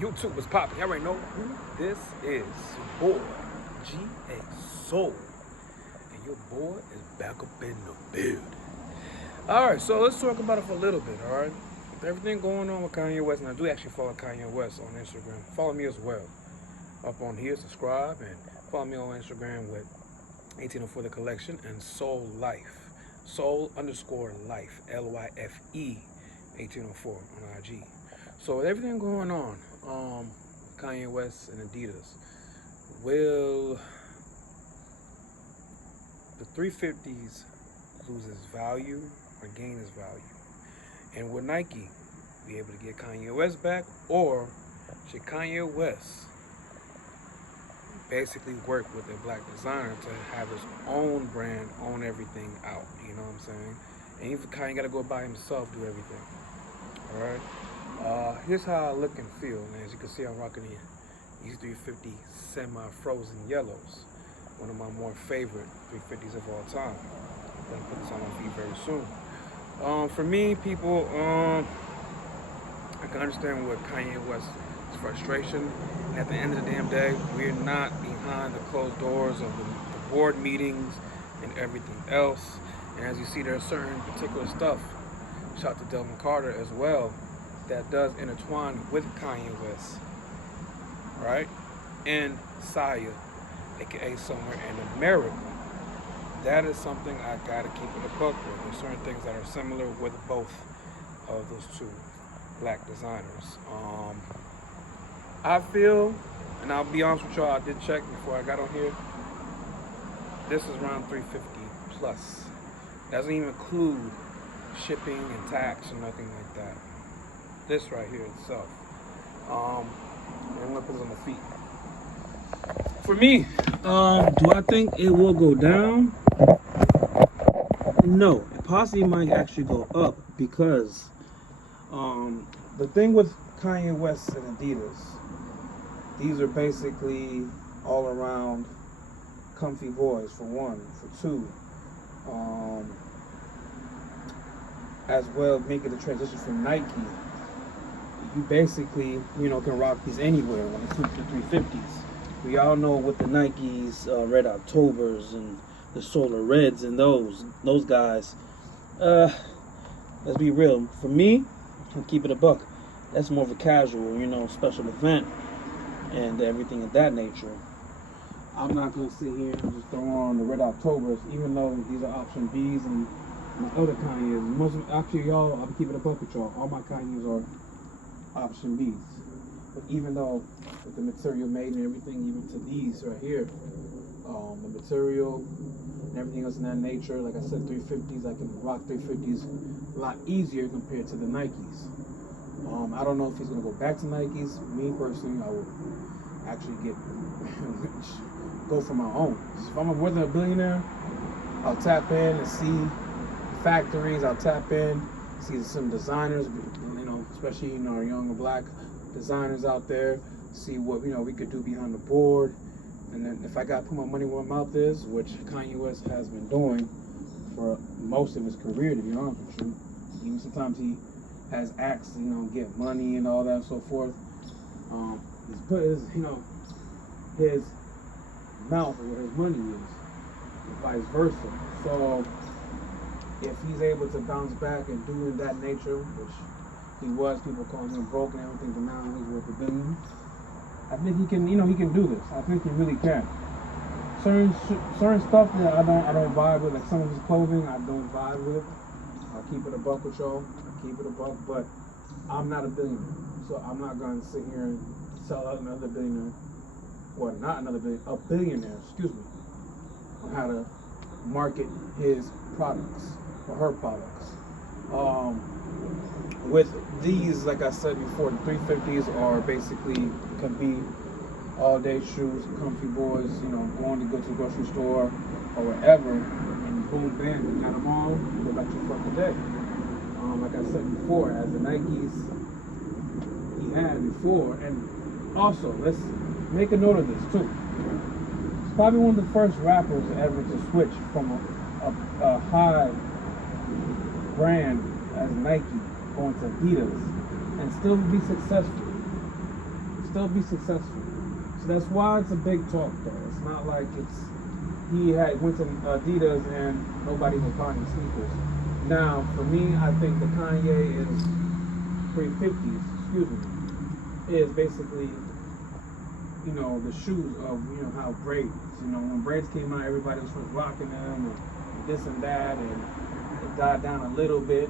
YouTube was popping. Y'all already know who this is. Your boy, G.A. Soul. And your boy is back up in the building. Alright, so let's talk about it for a little bit, alright? With everything going on with Kanye West, and I do actually follow Kanye West on Instagram. Follow me as well. Up on here, subscribe, and follow me on Instagram with 1804 The Collection and Soul Life. Soul_life, LYFE 1804 on IG. So with everything going on, Kanye West and ADIDAS, will the 350s lose its value or gain its value? And will Nike be able to get Kanye West back, or should Kanye West basically work with a black designer to have his own brand, own everything out? You know what I'm saying? And even Kanye got to go by himself, do everything. All right. Here's how I look and feel. And as you can see, I'm rocking these 350 semi-frozen yellows. One of my more favorite 350s of all time. I'm gonna put this on my feet very soon. For me, people, I can understand what Kanye West's frustration. And at the end of the damn day, we're not behind the closed doors of the board meetings and everything else. And as you see, there's certain particular stuff. Shout out to Delvin Carter as well, that does intertwine with Kanye West, right? And Saya, aka Somewhere in America. That is something I gotta keep in the book with. There's certain things that are similar with both of those two black designers. I feel, and I'll be honest with y'all, I did check before I got on here. This is around 350 plus. Doesn't even include shipping and tax or nothing like that. This right here itself. I'm gonna put this on the feet. For me, do I think it will go down? No, it possibly might actually go up, because the thing with Kanye West and ADIDAS, these are basically all around comfy boys, for one. For two, as well, making the transition from Nike, you basically, can rock these anywhere when it comes to 350s. We all know what the Nikes, Red Octobers and the Solar Reds and those guys. Let's be real. For me, I'll keep it a buck. That's more of a casual, special event and everything of that nature. I'm not gonna sit here and just throw on the Red Octobers, even though these are option Bs and other Kanyes. Actually, y'all, I'm keeping a buck with y'all. All my Kanyes are option Bs. But even though with the material made and everything, even to these right here, the material and everything else in that nature, like I said, 350s, I can rock 350s a lot easier compared to the Nikes. I don't know if he's gonna go back to Nikes. Me personally, I would actually go for my own. If I'm whether a billionaire, I'll tap in and see factories. I'll tap in, see some designers, especially our younger black designers out there. See what we could do behind the board, and then if I got to put my money where my mouth is, which Kanye West has been doing for most of his career, to be honest with you. Even sometimes he has acts, get money and all that and so forth. He's put his, his mouth where his money is, and vice versa. So if he's able to bounce back and do in that nature, which he was, people calling him broke and everything, but now he's worth $1 billion. I think he can, he can do this. I think he really can. Certain stuff that I don't vibe with, like some of his clothing, I don't vibe with. I'll keep it a buck with y'all. I'll keep it a buck, but I'm not a billionaire, so I'm not going to sit here and sell out another billionaire, or not another billionaire, a billionaire, excuse me, on how to market his products or her products. With these, like I said before, the 350s are basically can be all-day shoes, comfy boys, going to go to the grocery store or wherever, and boom, bam, you got them all, go back to your fucking day. Like I said before, as the Nikes he had before, and also, let's make a note of this too. He's probably one of the first rappers ever to switch from a high brand as Nike going to ADIDAS and still be successful. still be successful. So that's why it's a big talk, though. It's not like he went to ADIDAS and nobody was buying sneakers. Now, for me, I think the Kanye is 350s, excuse me, is basically, you know, the shoes of, you know, how braids. You know, when braids came out, everybody was first rocking them and this and that, and it died down a little bit,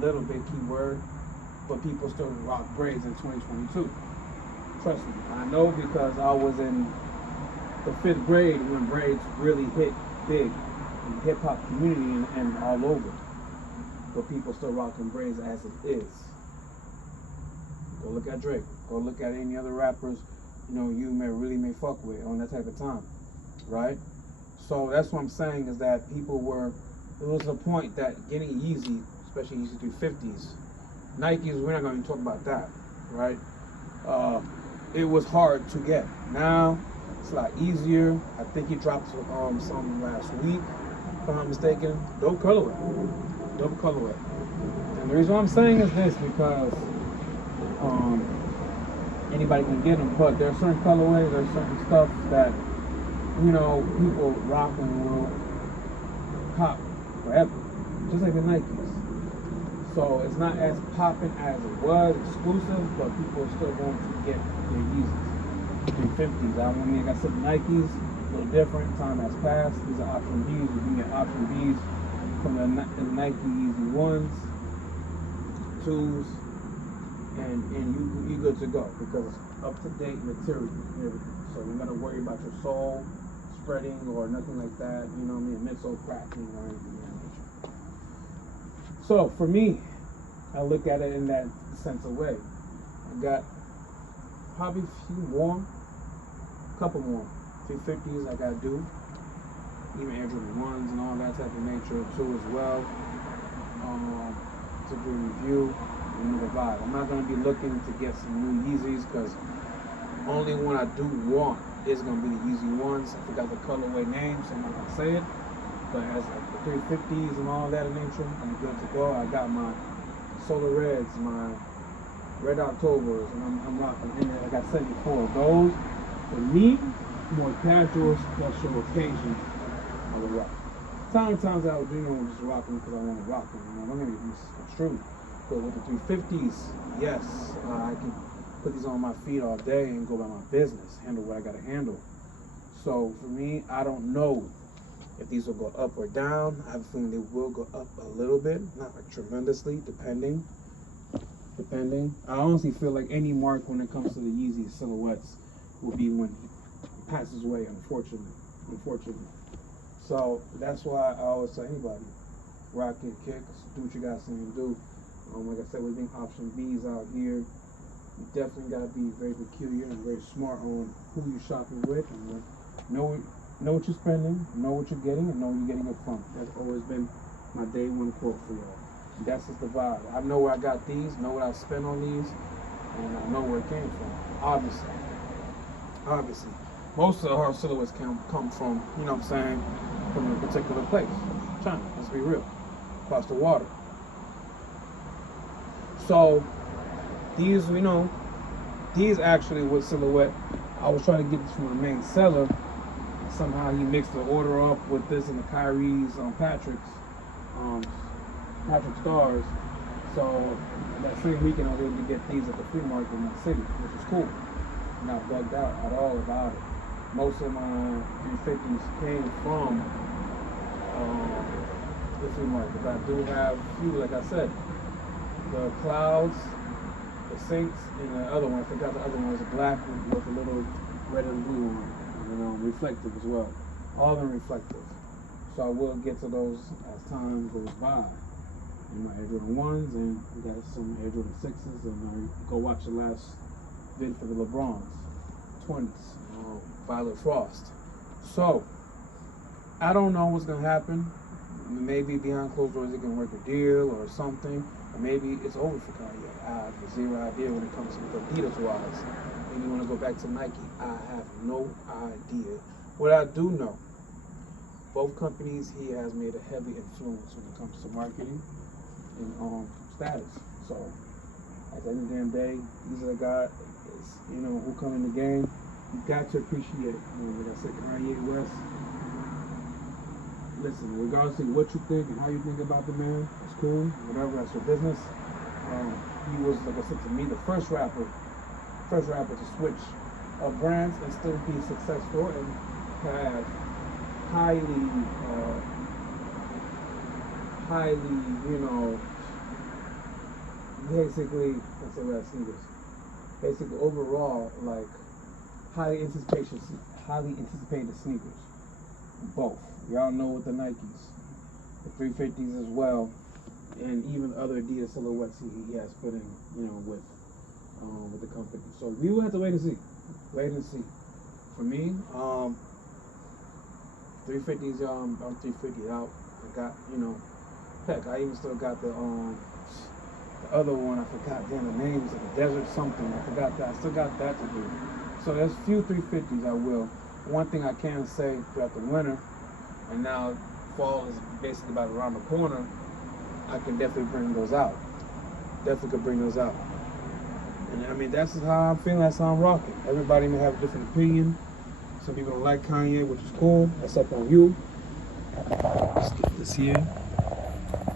keyword, but people still rock braids in 2022. Trust me, I know, because I was in the 5th grade when braids really hit big in the hip hop community and all over. But people still rocking braids as it is. Go look at Drake. Go look at any other rappers, you know, you may fuck with on that type of time, right? So that's what I'm saying, is that people were, it was a point that getting Yeezy, especially Yeezy 350s, Nikes, we're not going to talk about that, right? It was hard to get. Now it's a lot easier. I think he dropped some last week, if I'm not mistaken. Dope colorway. And the reason why I'm saying is this, because anybody can get them, but there are certain colorways, there's certain stuff that, you know, people rock and will pop forever, just like the Nikes. So it's not as popping as it was, exclusive, but people are still going to get their Yeezys. 350s. I mean, like I said, Nikes, a little different. Time has passed. These are option Bs. You can get option Bs from the Nike Yeezy 1s, 2s, and you good to go, because it's up-to-date material and everything. So you're not going to worry about your sole spreading or nothing like that, you know what I mean, midsole cracking or anything like that. So for me, I look at it in that sense of way. I got probably a couple more 350s I gotta do, even Air Jordan 1s and all that type of nature too as well, to do review and the vibe. I'm not gonna be looking to get some new Yeezys, because only one I do want is gonna be the Yeezy 1s. I forgot the colorway name, so I'm not gonna say it. But as like the 350s and all that in nature, I'm good to go. I got my Solar Reds, my Red Octobers, and I'm rocking in there. I got 74 of those. For me, more casual, special occasion, I would rock. Times I would, you know, just rock them because I want to rock them. You know, don't get me misconstrued. But with the 350s, yes, I can put these on my feet all day and go about my business, handle what I got to handle. So for me, I don't know if these will go up or down. I have a feeling they will go up a little bit, not like tremendously, depending. I honestly feel like any mark when it comes to the Yeezy silhouettes will be when he passes away, unfortunately. So that's why I always tell anybody, rock it, kick, do what you got to do. Like I said, with being option Bs out here, you definitely got to be very peculiar and very smart on who you're shopping with, and know what you're spending, know what you're getting, and know where you're getting it from. That's always been my day one quote for y'all. That's just the vibe. I know where I got these, know what I spent on these, and I know where it came from. Obviously. Most of our silhouettes can come from, you know what I'm saying, from a particular place. China, let's be real. Across the water. So, these, you know, these actually with silhouette, I was trying to get this from the main seller. Somehow he mixed the order up with this and the Kyrie's Patrick Stars. So that same weekend I was able to get these at the flea market in the city, which is cool. Not bugged out at all about it. Most of my 350s came from the flea market. But I do have a few, like I said, the Clouds, the Saints, and the other one. I forgot the other one was a black one with a little red and blue one. Reflective as well. All of them reflective. So I will get to those as time goes by. And my Air Jordan 1s, and we got some Air Jordan 6s, and I go watch the last vid for the LeBrons, 20s, Violet Frost. So, I don't know what's going to happen. Maybe behind closed doors they can work a deal or something. Or maybe it's over for Kanye. I have zero idea when it comes to ADIDAS wise. Maybe you want to go back to Nike. I have no idea. What I do know, both companies, he has made a heavy influence when it comes to marketing and status. So, like any damn day. These are the guys, you know, who come in the game. You got to appreciate, you know, like I said, Kanye West. Listen, regardless of what you think and how you think about the man, it's cool, whatever, that's your business. He was, like I said, to me, the first rapper to switch brands and still be successful and have highly, you know, basically, let's say what I see this. Basically, overall, like highly anticipated sneakers. Both. Y'all know with the Nikes, the 350s as well, and even other Adidas silhouettes he has put in, you know, with the company. So we will have to wait and see. Wait and see. For me, 350s, y'all, I'm 350 out. I got, you know, heck, I even still got the other one. I forgot damn the name. It's like a desert something. I forgot that. I still got that to do. So there's few 350s I will. One thing I can say throughout the winter, and now fall is basically about around the corner, I can definitely bring those out. Definitely could bring those out. And I mean, that's how I'm feeling, that's how I'm rocking. Everybody may have a different opinion. Some people don't like Kanye, which is cool. That's up on you. Let's get this here.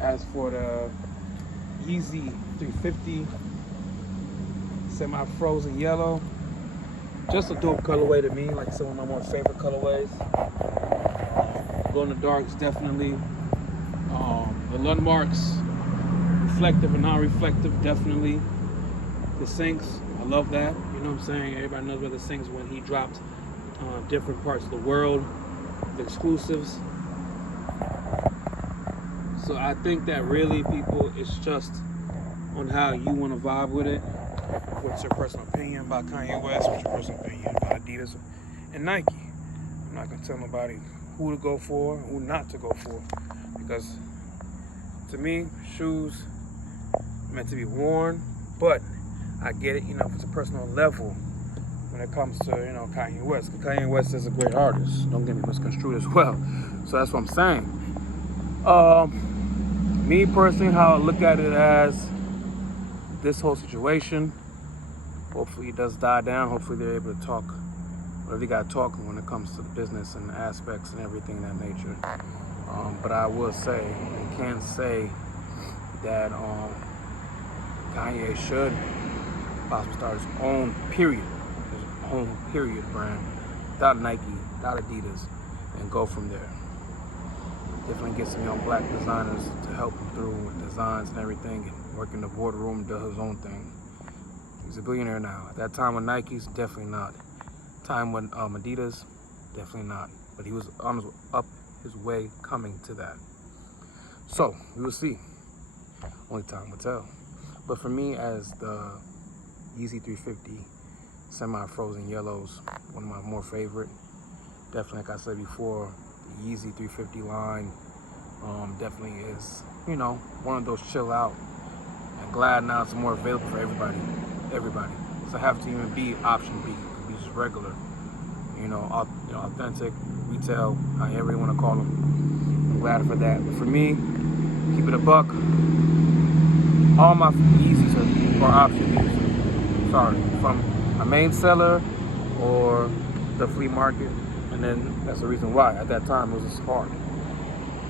As for the Yeezy 350 semi-frozen yellow, just a dope colorway to me, like some of my more favorite colorways. Glow in the darks, definitely. The landmarks, reflective and non-reflective, definitely. The sinks, I love that. You know what I'm saying? Everybody knows about the sinks when he dropped different parts of the world, the exclusives. So I think that really, people, it's just on how you want to vibe with it. What's your personal opinion about Kanye West? What's your personal opinion about Adidas and Nike? I'm not going to tell nobody who to go for, who not to go for. Because to me, shoes are meant to be worn. But I get it, you know, if it's a personal level when it comes to, you know, Kanye West. Because Kanye West is a great artist. Don't get me misconstrued as well. So that's what I'm saying. Me personally, how I look at it as this whole situation, hopefully it does die down. Hopefully they're able to talk whatever they got to talk when it comes to the business and the aspects and everything of that nature. But I will say, and can say that Kanye should possibly start his own period brand, without Nike, without Adidas, and go from there. Definitely get some young black designers to help him through with designs and everything, and work in the boardroom, do his own thing. He's a billionaire now. At that time with Nikes, definitely not. Time with Adidas, definitely not. But he was up his way coming to that. So, we will see. Only time will tell. But for me, as the Yeezy 350 semi-frozen yellows, one of my more favorite. Definitely, like I said before, the Yeezy 350 line definitely is, you know, one of those chill out. And glad now it's more available for everybody. So have to even be option B. It could be just regular, you know, authentic, retail, however you want to call them. I'm glad for that. But for me, keep it a buck. All my Yeezys are option B's. Sorry, from a main seller or the flea market. And then that's the reason why. At that time, it was just hard.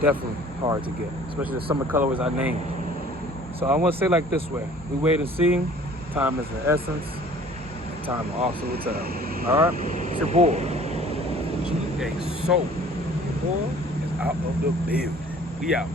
Definitely hard to get, especially the summer colorways I named. So I want to say like this way. We wait and see. Time is the essence. And time also will tell. All right? It's your boy, G.A. Soul. Your boy is out of the building. We out.